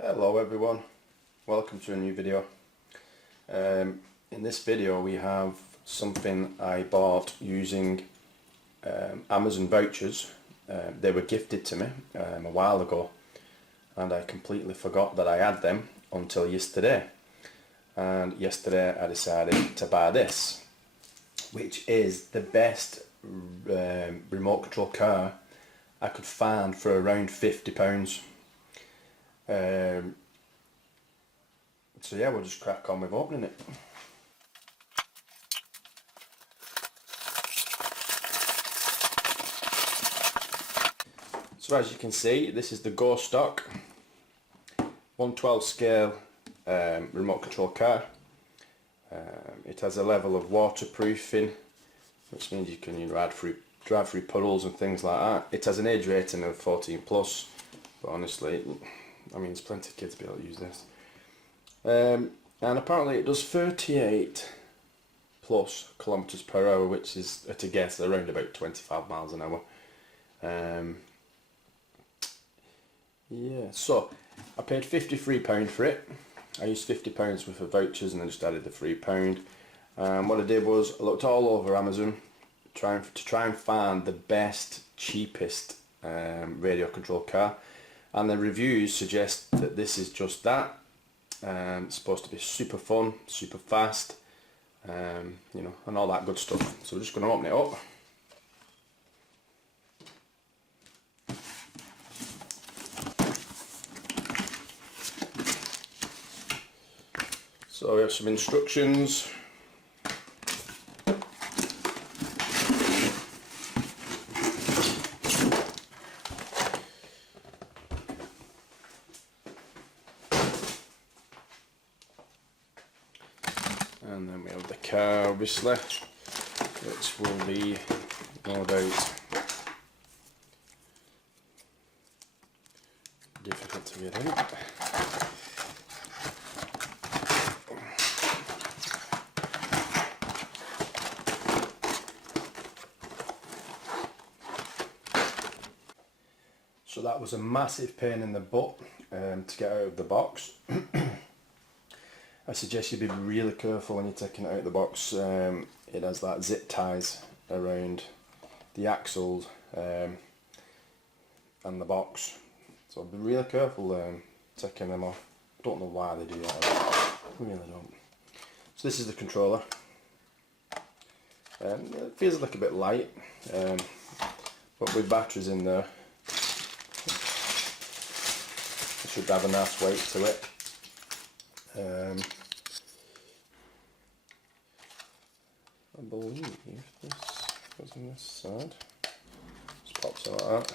Hello everyone, welcome to a new video. In this video we have something I bought using Amazon vouchers. They were gifted to me a while ago and I completely forgot that I had them until yesterday. And yesterday I decided to buy this, which is the best remote control car I could find for around £50. So yeah, we'll just crack on with opening it. So as you can see, this is the GoStock 1/12 scale remote control car. It has a level of waterproofing, which means you can drive through puddles and things like that. It has an age rating of 14+, but honestly, I mean, there's plenty of kids to be able to use this. And apparently it does 38+ kilometers per hour, which is, at a guess, around about 25 miles an hour. Yeah, so I paid £53 for it. I used £50 worth of vouchers and I just added the £3. What I did was I looked all over Amazon to try and find the best, cheapest radio control car, and the reviews suggest that this is just that. It's supposed to be super fun, super fast, you know, and all that good stuff. So we're just going to open it up. So we have some instructions. And then we have the car, obviously, which will be no doubt difficult to get out. So that was a massive pain in the butt to get out of the box. I suggest you be really careful when you're taking it out of the box. It has that zip ties around the axles and the box, so be really careful taking them off. Don't know why they do that, I really don't. So this is the controller. It feels a little bit light, but with batteries in there, it should have a nice weight to it. I believe this goes on this side. Just pops out like that.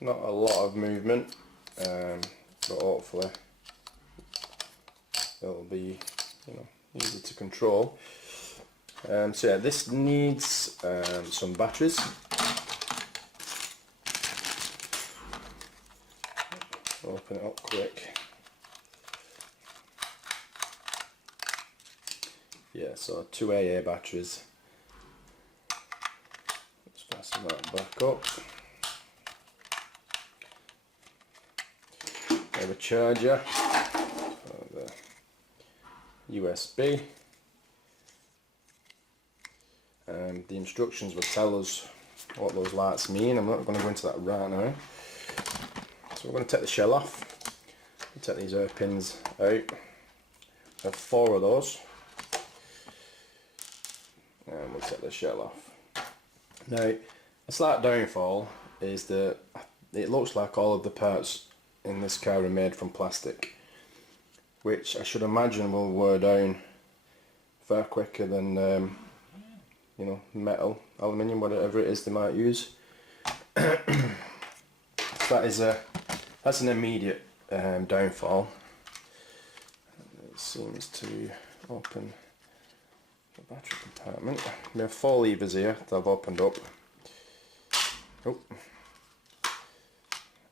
Not a lot of movement, but hopefully it'll be, you know, easy to control. So yeah, this needs some batteries. Open it up quick. Yeah, so 2 AA batteries. Let's fasten that back up. We have a charger for the USB. The instructions will tell us what those lights mean. I'm not going to go into that right now. So we're going to take the shell off. We'll take these pins out. We have 4 of those. And we'll take the shell off. Now, a slight downfall is that it looks like all of the parts in this car are made from plastic, which I should imagine will wear down far quicker than you know, metal, aluminium, whatever it is they might use. That's an immediate downfall. It seems to open the battery compartment. We have 4 levers here that I've opened up. Oh.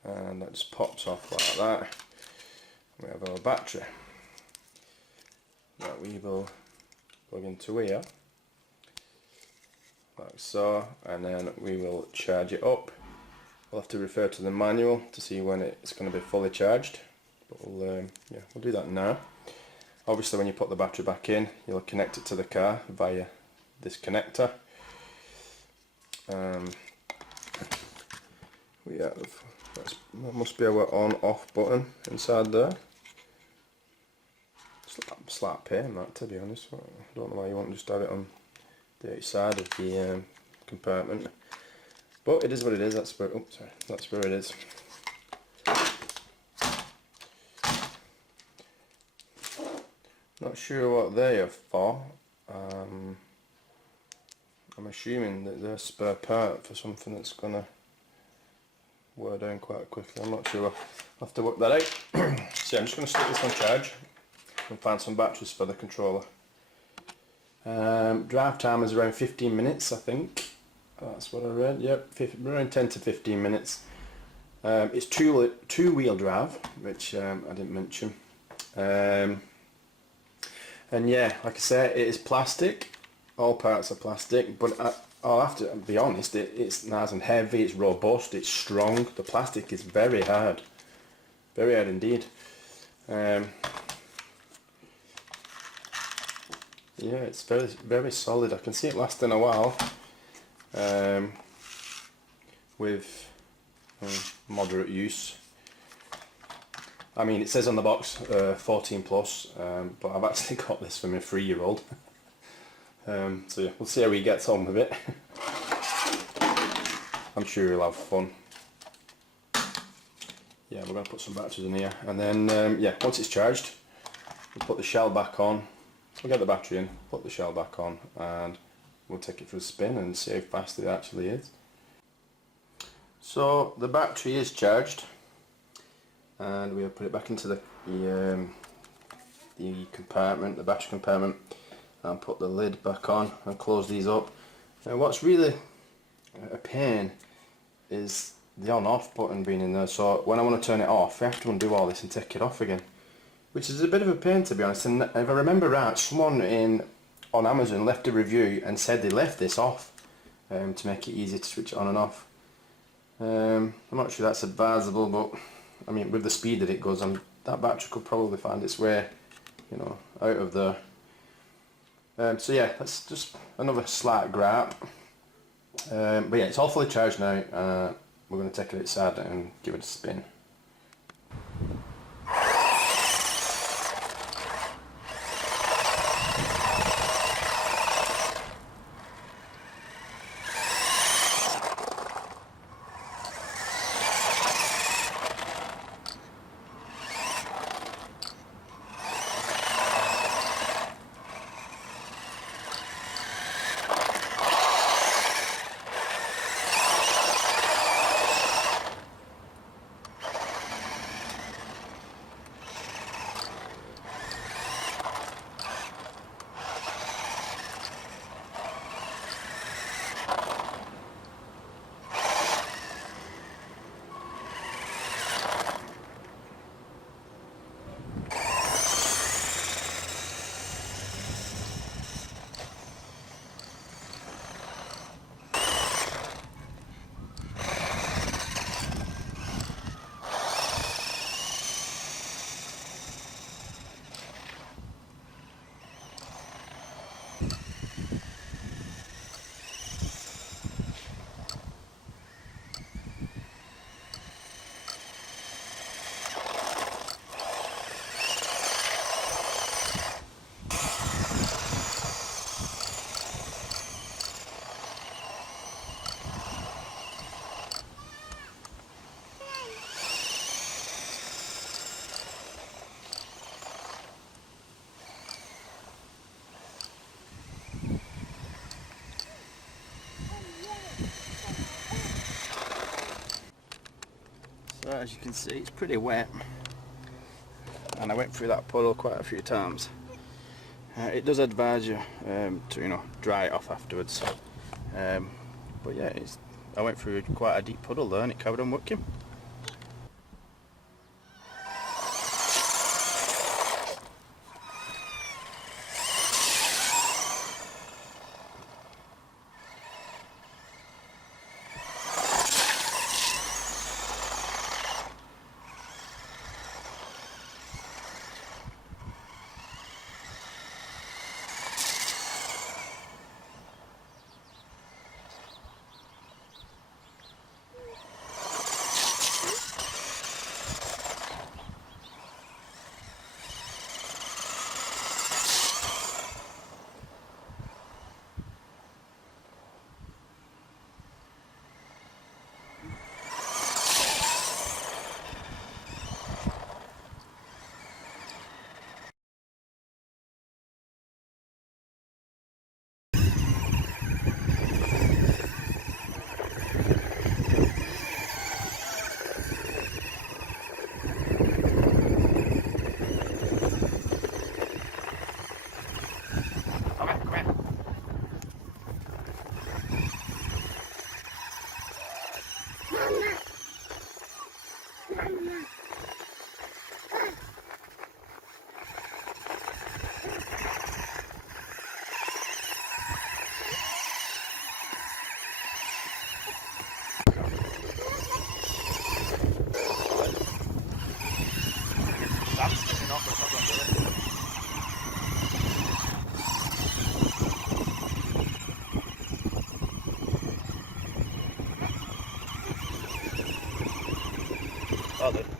And that just pops off like that. We have our battery that we will plug into here, like so, and then we will charge it up We'll have to refer to the manual to see when it's going to be fully charged, but we'll do that now. Obviously when you put the battery back in, you'll connect it to the car via this connector. That must be our on-off button inside there. Slight pain that, to be honest. I don't know why you won't just have it on the outside of the compartment, but it is what it is. That's where it is. Not sure what they are for. I'm assuming that they're a spare part for something that's gonna wear down quite quickly. I'm not sure. I'll have to work that out. So I'm just going to stick this on charge and find some batteries for the controller. Drive time is around 15 minutes, I think. That's what I read. Yep, around 10 to 15 minutes. It's two-wheel drive, which I didn't mention. And yeah, like I said, it is plastic. All parts are plastic, but I'll have to be honest, it's nice and heavy, it's robust, it's strong. The plastic is very hard indeed. Yeah, it's very solid. I can see it lasting a while with moderate use. I mean, it says on the box 14 plus, but I've actually got this for my 3-year-old. So yeah, we'll see how he gets on with it. I'm sure he'll have fun. Yeah, we're going to put some batteries in here, and then yeah, once it's charged, we'll put the shell back on. We'll get the battery in, put the shell back on, and we'll take it for a spin and see how fast it actually is. So the battery is charged, and we'll put it back into the compartment, the battery compartment, and put the lid back on and close these up. Now what's really a pain is the on-off button being in there, so when I want to turn it off I have to undo all this and take it off again, which is a bit of a pain, to be honest. And if I remember right, someone on Amazon left a review and said they left this off to make it easy to switch it on and off. I'm not sure that's advisable, but I mean, with the speed that it goes, that battery could probably find its way, you know, out of there. So yeah, that's just another slight gripe. But yeah, it's all fully charged now. We're going to take it outside and give it a spin. So as you can see, it's pretty wet, and I went through that puddle quite a few times. It does advise you to, you know, dry it off afterwards. But yeah, I went through quite a deep puddle there and it carried on working. bothered.